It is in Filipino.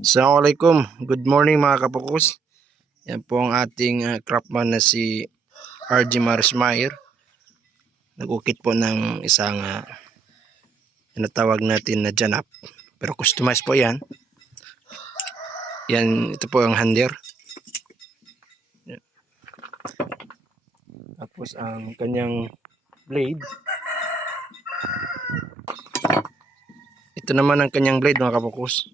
Assalamualaikum. Good morning mga kapokus. Yan po ang ating craftman na si RG Marismayer. Nag-ukit po ng isang tinatawag natin na janap. Pero customized po yan. Yan, ito po ang hander. Yan. Tapos ang kanyang blade. Ito naman ang kanyang blade mga kapokus.